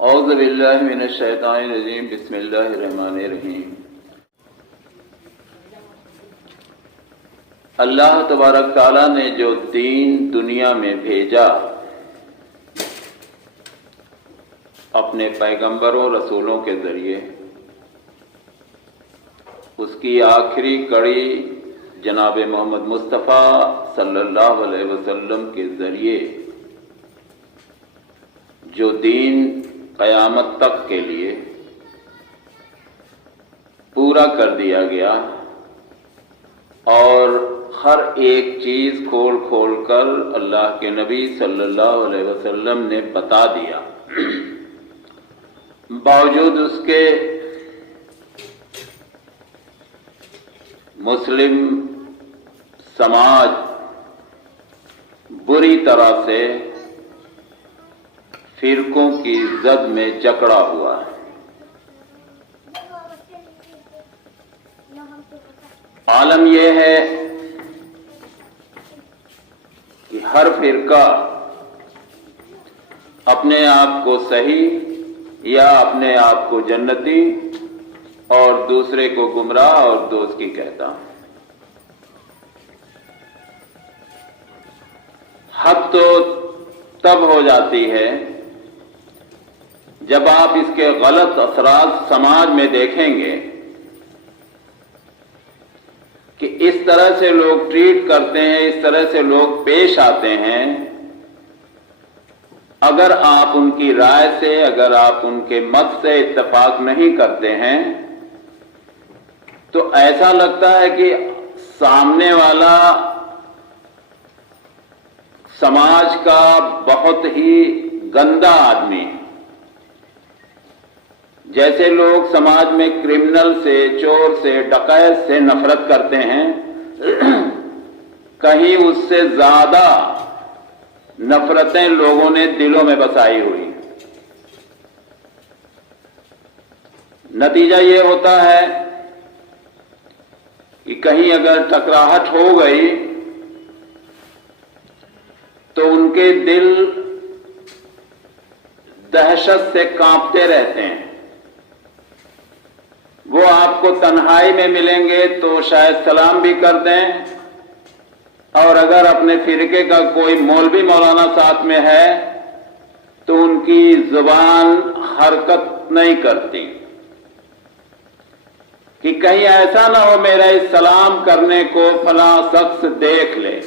اعوذ باللہ من الشیطان الرجیم بسم اللہ الرحمن الرحیم۔ اللہ تبارک تعالیٰ نے جو دین دنیا میں بھیجا اپنے پیغمبروں رسولوں کے ذریعے، اس کی آخری کڑی جناب محمد مصطفیٰ صلی اللہ علیہ وسلم کے ذریعے جو دین قیامت تک کے لیے پورا کر دیا گیا، اور ہر ایک چیز کھول کھول کر اللہ کے نبی صلی اللہ علیہ وسلم نے بتا دیا، باوجود اس کے مسلم سماج بری طرح سے فرقوں کی زد میں جکڑا ہوا ہے۔ عالم یہ ہے کہ ہر فرقہ اپنے آپ کو صحیح یا اپنے آپ کو جنتی اور دوسرے کو گمراہ اور دوست کی کہتا۔ حد تو تب ہو جاتی ہے جب آپ اس کے غلط اثرات سماج میں دیکھیں گے کہ اس طرح سے لوگ ٹریٹ کرتے ہیں، اس طرح سے لوگ پیش آتے ہیں۔ اگر آپ ان کی رائے سے، اگر آپ ان کے مت سے اتفاق نہیں کرتے ہیں تو ایسا لگتا ہے کہ سامنے والا سماج کا بہت ہی گندا آدمی، جیسے لوگ سماج میں کرمنل سے، چور سے، ڈکیت سے نفرت کرتے ہیں، کہیں اس سے زیادہ نفرتیں لوگوں نے دلوں میں بسائی ہوئی۔ نتیجہ یہ ہوتا ہے کہ کہیں اگر ٹکراہٹ ہو گئی تو ان کے دل دہشت سے کانپتے رہتے ہیں۔ وہ آپ کو تنہائی میں ملیں گے تو شاید سلام بھی کر دیں، اور اگر اپنے فرقے کا کوئی مولوی مولانا ساتھ میں ہے تو ان کی زبان حرکت نہیں کرتی کہ کہیں ایسا نہ ہو میرا اس سلام کرنے کو فلاں شخص دیکھ لے۔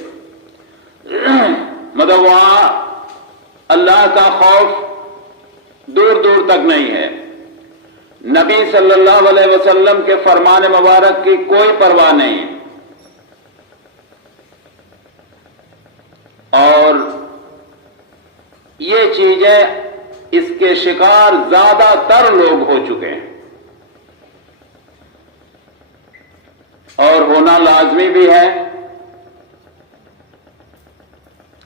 مطلب وہاں اللہ کا خوف دور دور تک نہیں ہے، نبی صلی اللہ علیہ وسلم کے فرمان مبارک کی کوئی پرواہ نہیں، اور یہ چیزیں اس کے شکار زیادہ تر لوگ ہو چکے ہیں، اور ہونا لازمی بھی ہے۔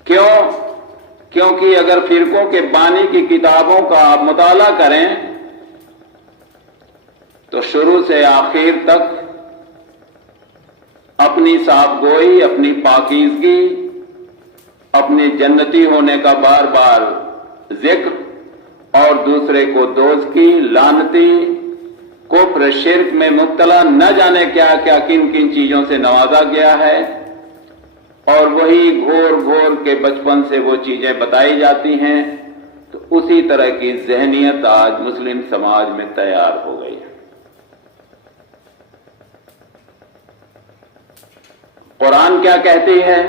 کیوں؟ کیونکہ اگر فرقوں کے بانی کی کتابوں کا آپ مطالعہ کریں تو شروع سے آخر تک اپنی صاف گوئی، اپنی پاکیزگی، اپنی جنتی ہونے کا بار بار ذکر، اور دوسرے کو دوست کی لعنتی، کفر، شرک میں مبتلا نہ جانے کیا کیا کن کن چیزوں سے نوازا گیا ہے، اور وہی گھور گھور کے بچپن سے وہ چیزیں بتائی جاتی ہیں، تو اسی طرح کی ذہنیت آج مسلم سماج میں تیار ہو گئی ہے۔ قرآن کیا کہتی ہے؟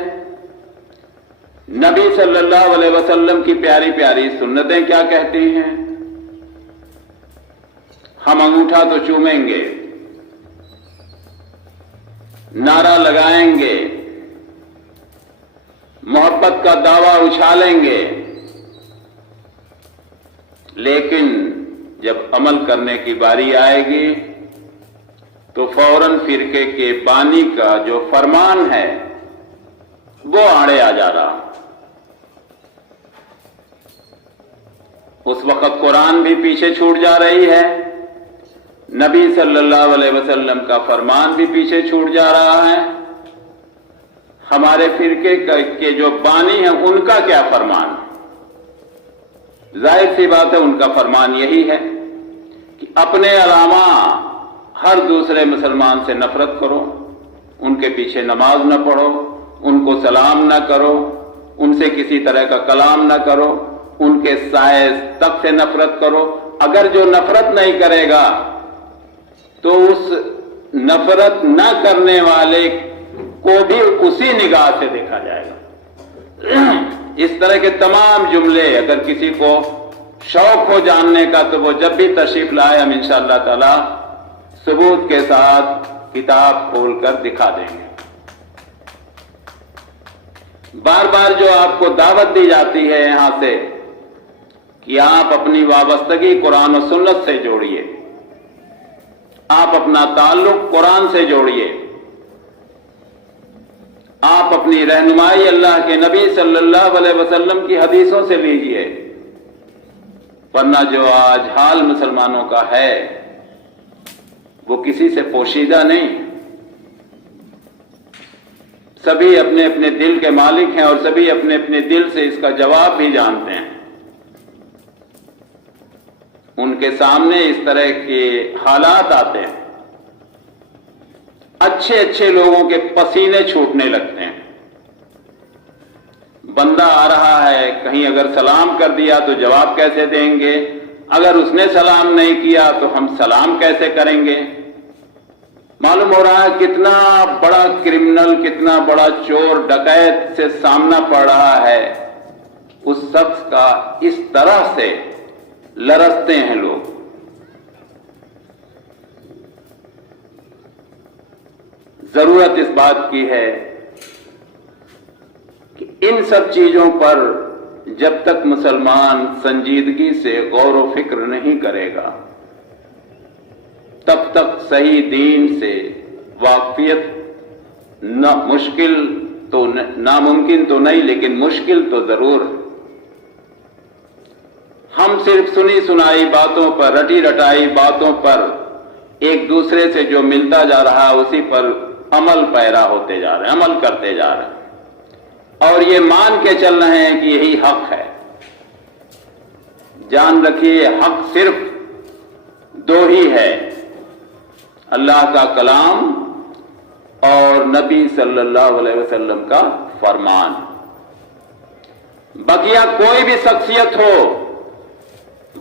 نبی صلی اللہ علیہ وسلم کی پیاری پیاری سنتیں کیا کہتی ہیں؟ ہم انگوٹھا تو چومیں گے، نعرہ لگائیں گے، محبت کا دعویٰ اچھالیں گے، لیکن جب عمل کرنے کی باری آئے گی تو فوراً فرقے کے بانی کا جو فرمان ہے وہ آڑے آ جا رہا۔ اس وقت قرآن بھی پیچھے چھوٹ جا رہی ہے، نبی صلی اللہ علیہ وسلم کا فرمان بھی پیچھے چھوٹ جا رہا ہے، ہمارے فرقے کے جو بانی ہیں ان کا کیا فرمان؟ ظاہر سی بات ہے ان کا فرمان یہی ہے کہ اپنے علاوہ ہر دوسرے مسلمان سے نفرت کرو، ان کے پیچھے نماز نہ پڑھو، ان کو سلام نہ کرو، ان سے کسی طرح کا کلام نہ کرو، ان کے سائے تک سے نفرت کرو۔ اگر جو نفرت نہیں کرے گا تو اس نفرت نہ کرنے والے کو بھی اسی نگاہ سے دیکھا جائے گا۔ اس طرح کے تمام جملے اگر کسی کو شوق ہو جاننے کا تو وہ جب بھی تشریف لائے، ہم انشاءاللہ تعالی ثبوت کے ساتھ کتاب کھول کر دکھا دیں گے۔ بار بار جو آپ کو دعوت دی جاتی ہے یہاں سے کہ آپ اپنی وابستگی قرآن و سنت سے جوڑیے، آپ اپنا تعلق قرآن سے جوڑیے، آپ اپنی رہنمائی اللہ کے نبی صلی اللہ علیہ وسلم کی حدیثوں سے لیجیے، ورنہ جو آج حال مسلمانوں کا ہے وہ کسی سے پوشیدہ نہیں، سبھی اپنے اپنے دل کے مالک ہیں اور سبھی اپنے اپنے دل سے اس کا جواب بھی جانتے ہیں۔ ان کے سامنے اس طرح کے حالات آتے ہیں، اچھے اچھے لوگوں کے پسینے چھوٹنے لگتے ہیں۔ بندہ آ رہا ہے، کہیں اگر سلام کر دیا تو جواب کیسے دیں گے، اگر اس نے سلام نہیں کیا تو ہم سلام کیسے کریں گے۔ معلوم ہو رہا ہے کتنا بڑا کرمنل، کتنا بڑا چور ڈکیت سے سامنا پڑ رہا ہے، اس شخص کا اس طرح سے لرزتے ہیں لوگ۔ ضرورت اس بات کی ہے کہ ان سب چیزوں پر جب تک مسلمان سنجیدگی سے غور و فکر نہیں کرے گا تب تک صحیح دین سے واقفیت مشکل تو ناممکن تو نہیں، لیکن مشکل تو ضرور۔ ہم صرف سنی سنائی باتوں پر، رٹی رٹائی باتوں پر ایک دوسرے سے جو ملتا جا رہا ہے اسی پر عمل پیرا ہوتے جا رہے ہیں، عمل کرتے جا رہے ہیں، اور یہ مان کے چل رہے ہیں کہ یہی حق ہے۔ جان رکھیے حق صرف دو ہی ہے، اللہ کا کلام اور نبی صلی اللہ علیہ وسلم کا فرمان۔ بقیہ کوئی بھی شخصیت ہو،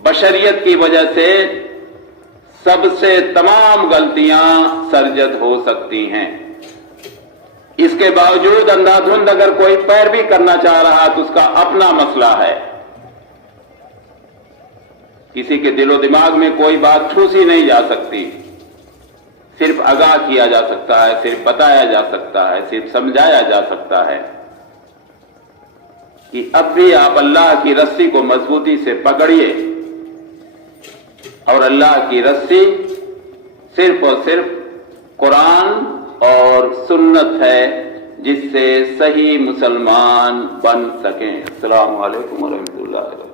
بشریت کی وجہ سے سب سے تمام غلطیاں سرزد ہو سکتی ہیں، اس کے باوجود اندھا دھند اگر کوئی پیروی کرنا چاہ رہا تو اس کا اپنا مسئلہ ہے۔ کسی کے دل و دماغ میں کوئی بات ٹھوسی نہیں جا سکتی، صرف آگاہ کیا جا سکتا ہے، صرف بتایا جا سکتا ہے، صرف سمجھایا جا سکتا ہے کہ اب بھی آپ اللہ کی رسی کو مضبوطی سے پکڑیے، اور اللہ کی رسی صرف اور صرف قرآن اور سنت ہے جس سے صحیح مسلمان بن سکیں۔ السلام علیکم ورحمۃ اللہ وبرکاتہ۔